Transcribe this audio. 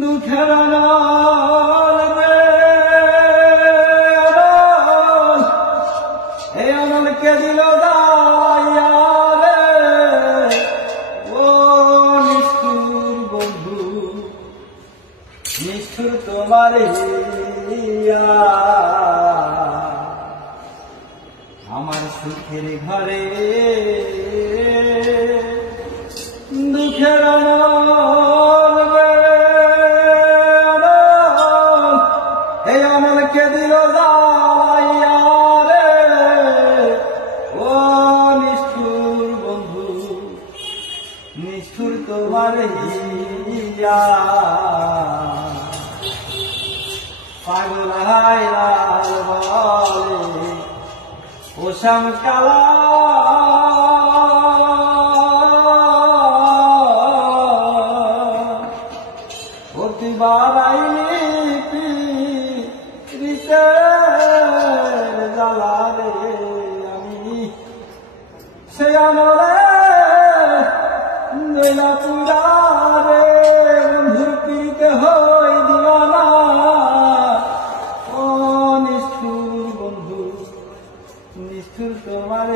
দুঃখের এই অনলকে দিল ও নিষ্ঠুর বন্ধু, নিষ্ঠুর তোমার আমার সুখের ঘরে দুঃখের এই অনলকে দিল ও নিষ্ঠুর বন্ধু, নিষ্ঠুর তোমার পাগল হায়রাল বলে ও শ্যামকালা প্রতিবার আইনি জ্বালা রে আমি সে আমলে নইলা পুরা রে বন্ধুর পিড়িতে হই দিওয়ানা ও নিষ্ঠুর বন্ধু, নিষ্ঠুর তোমার